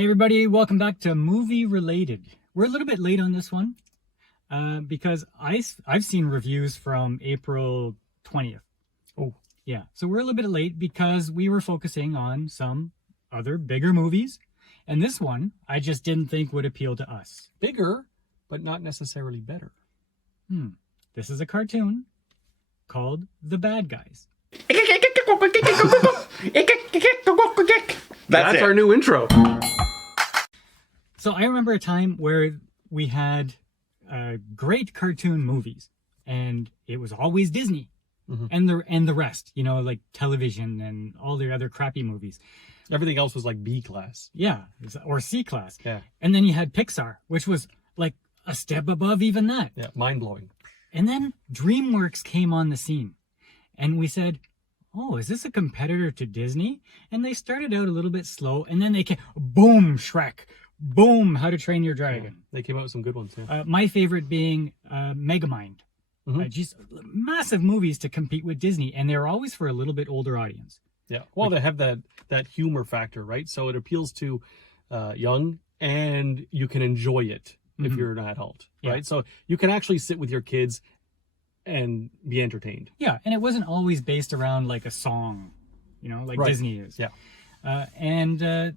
Hey everybody, welcome back to Movie Related. We're a little bit late on this one because I've seen reviews from April 20th. Oh. Yeah, so we're a little bit late because we were focusing on some other bigger movies. And this one, I just didn't think would appeal to us. Bigger, but not necessarily better. This is a cartoon called The Bad Guys. That's our new intro. So I remember a time where we had great cartoon movies, and it was always Disney and the rest, you know, like television and all the other crappy movies. Everything else was like B class. Yeah, or C class. Yeah. And then you had Pixar, which was like a step above even that. Yeah, mind-blowing. And then Dreamworks came on the scene, and we said, oh, is this a competitor to Disney? And they started out a little bit slow, and then they came, boom, Skrek. Boom, How to Train Your Dragon. Yeah, they came out with some good ones, yeah. My favorite being Megamind. Just massive movies to compete with Disney, and they're always for a little bit older audience. Yeah, well, they have that humor factor, right? So it appeals to young, and you can enjoy it if you're an adult, right? Yeah. So you can actually sit with your kids and be entertained. Yeah, and it wasn't always based around like a song, you know, like Disney is. Yeah. And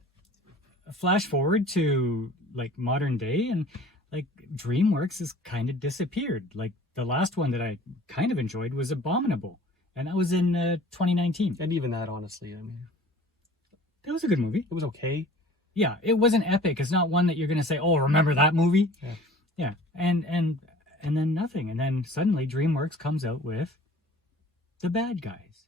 flash forward to like modern day, and like DreamWorks has kind of disappeared. Like the last one that I kind of enjoyed was Abominable, and that was in 2019. And even that, honestly, I mean, That was a good movie. it was okay. Yeah, it wasn't epic. It's not one that you're gonna say, "Oh, remember that movie?" Yeah. Yeah, and then nothing, and then suddenly DreamWorks comes out with The Bad Guys,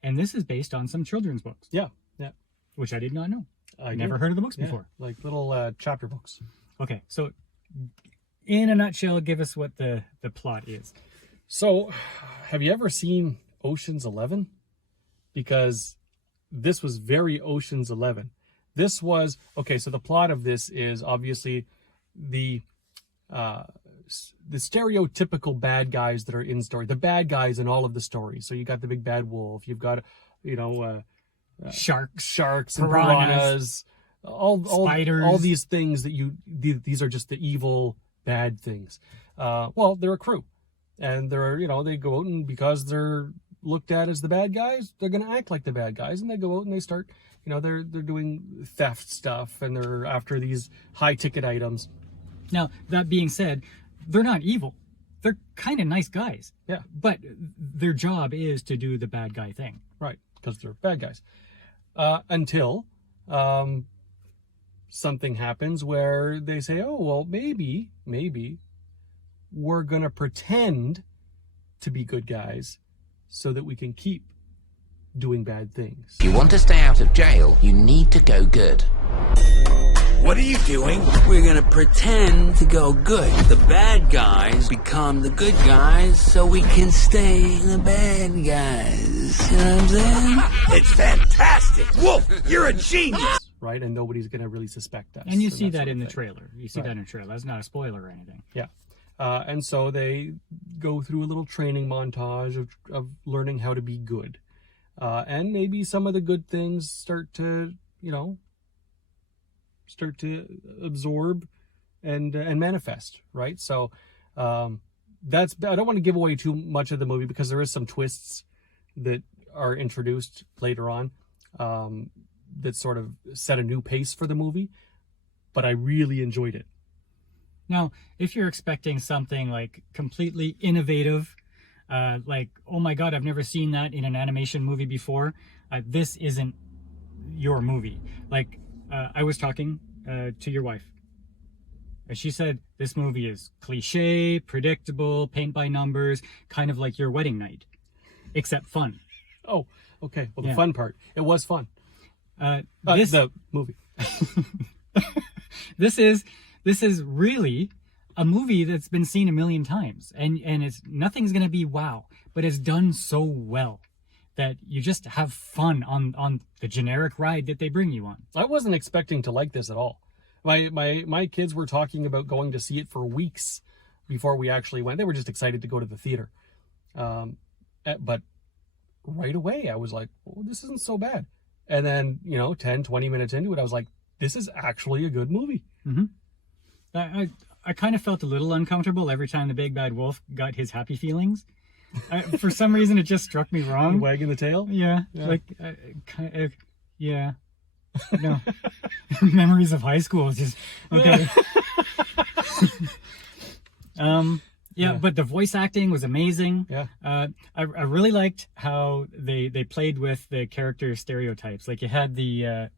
and this is based on some children's books. Yeah, yeah. Which I did not know. I Never did. heard of the books Yeah, before. like little chapter books. Okay, so in a nutshell, give us what the plot is. So, have you ever seen Ocean's 11? Because this was very Ocean's 11. This was, okay, so the plot of this is obviously the stereotypical bad guys that are in story. The bad guys in all of the stories. So you got the big bad wolf, you've got, Sharks, and piranhas, spiders, all these things that these are just the evil bad things. Well, they're a crew, and they go out, and because they're looked at as the bad guys, they're going to act like the bad guys, and they go out and they start, they're doing theft stuff, and they're after these high ticket items. Now, that being said, they're not evil. They're kind of nice guys. Yeah. But their job is to do the bad guy thing. Right, because they're bad guys. Until something happens where they say, oh, well, maybe we're going to pretend to be good guys so that we can keep doing bad things. If you want to stay out of jail, you need to go good. What are you doing? We're gonna pretend to go good. The bad guys become the good guys so we can stay the bad guys. You know what I'm saying? It's fantastic! Wolf, you're a genius! Right? And nobody's going to really suspect us. And you see that sort of in the thing. trailer. You see that in the trailer. That's not a spoiler or anything. Yeah. And so they go through a little training montage of learning how to be good. And maybe some of the good things start to absorb and manifest, right? So I don't want to give away too much of the movie because there is some twists that are introduced later on that sort of set a new pace for the movie, but I really enjoyed it. Now, if you're expecting something like completely innovative, like, oh my God, I've never seen that in an animation movie before, this isn't your movie. Like, I was talking to your wife, and she said this movie is cliche, predictable, paint by numbers, kind of like your wedding night, except fun. Oh, okay. Well, the fun part. It was fun. The movie. This is really a movie that's been seen a million times, and nothing's gonna be wow, but it's done so well that you just have fun on the generic ride that they bring you on. I wasn't expecting to like this at all. My kids were talking about going to see it for weeks before we actually went. They were just excited to go to the theater. But right away I was like, oh, this isn't so bad. And then, 10, 20 minutes into it, I was like, this is actually a good movie. I kind of felt a little uncomfortable every time the big bad wolf got his happy feelings. For some reason, it just struck me wrong. Wagging the tail? Yeah. Like, yeah. No. Memories of high school. Just, okay. Yeah, but the voice acting was amazing. Yeah. I really liked how they played with the character stereotypes. Like you had the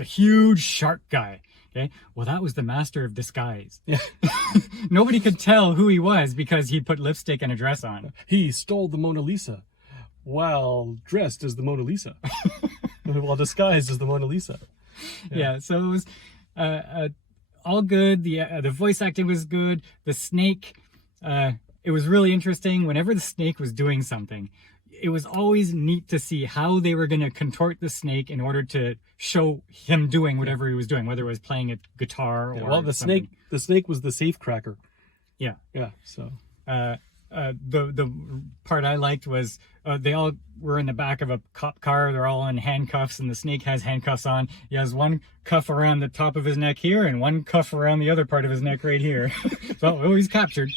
huge shark guy. Okay, well that was the master of disguise. Yeah. Nobody could tell who he was because he put lipstick and a dress on. He stole the Mona Lisa while dressed as the Mona Lisa. While disguised as the Mona Lisa. Yeah, so it was all good. The voice acting was good. The snake, it was really interesting. Whenever the snake was doing something, it was always neat to see how they were going to contort the snake in order to show him doing whatever he was doing, whether it was playing a guitar or well, the snake was the safe cracker. Yeah. Yeah. So the part I liked was they all were in the back of a cop car. They're all in handcuffs, and the snake has handcuffs on. He has one cuff around the top of his neck here, and one cuff around the other part of his neck right here. So he's captured.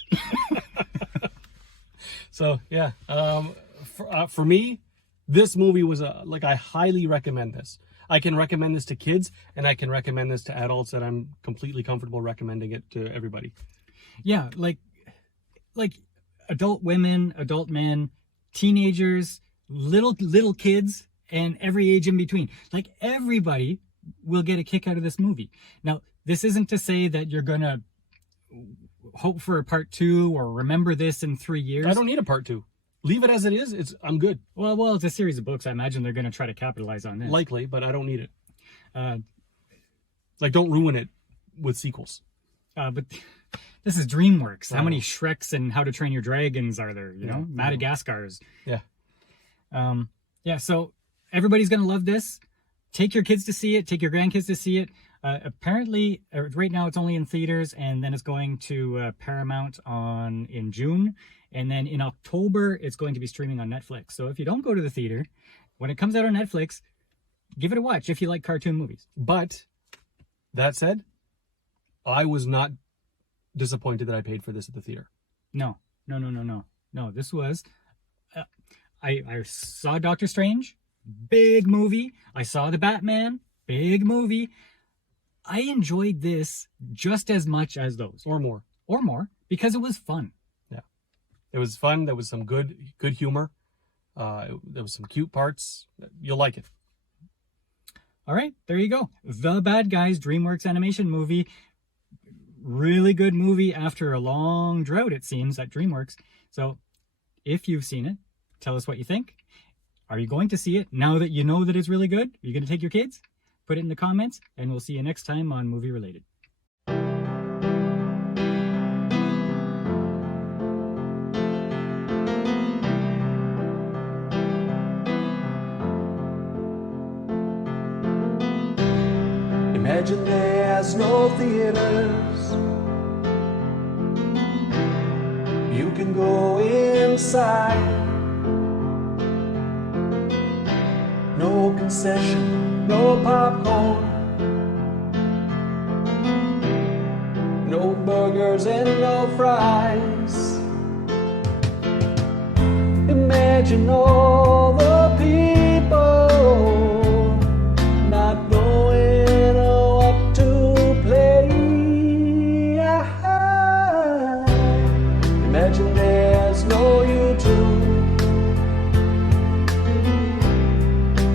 So yeah. For me, this movie was I highly recommend this. I can recommend this to kids, and I can recommend this to adults, and I'm completely comfortable recommending it to everybody. Yeah, like adult women, adult men, teenagers, little kids, and every age in between. Like everybody will get a kick out of this movie. Now, this isn't to say that you're gonna hope for a part 2 or remember this in 3 years. I don't need a part 2. Leave it as it is. I'm good. Well, it's a series of books. I imagine they're going to try to capitalize on this. Likely, but I don't need it. Don't ruin it with sequels. But this is DreamWorks. How many Shreks and How to Train Your Dragons are there? You know, Madagascar's. Yeah. Yeah. So everybody's going to love this. Take your kids to see it. Take your grandkids to see it. Apparently, right now it's only in theaters, and then it's going to Paramount in June. And then in October, it's going to be streaming on Netflix. So if you don't go to the theater, when it comes out on Netflix, give it a watch if you like cartoon movies. But that said, I was not disappointed that I paid for this at the theater. No. This was... I saw Doctor Strange, big movie. I saw The Batman, big movie. I enjoyed this just as much as those. Or more, because it was fun. It was fun. There was some good humor. There was some cute parts. You'll like it. All right, there you go. The Bad Guys DreamWorks animation movie. Really good movie after a long drought, it seems, at DreamWorks. So if you've seen it, tell us what you think. Are you going to see it now that you know that it's really good? Are you going to take your kids? Put it in the comments, and we'll see you next time on Movie Related. Imagine there's no theaters. You can go inside. No concession, no popcorn, no burgers and no fries. Imagine all the people not knowing what to play. Imagine there's no YouTube.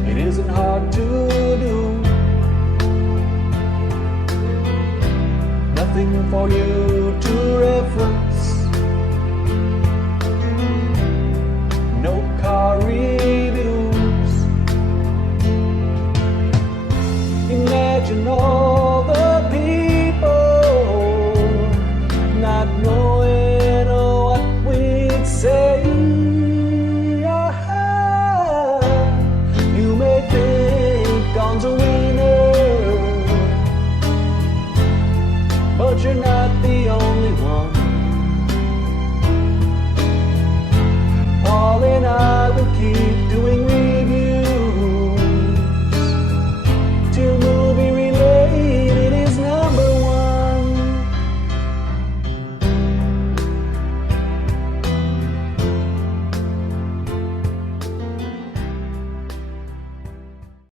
It isn't hard to do. Nothing for you to reference. No car reviews. Imagine all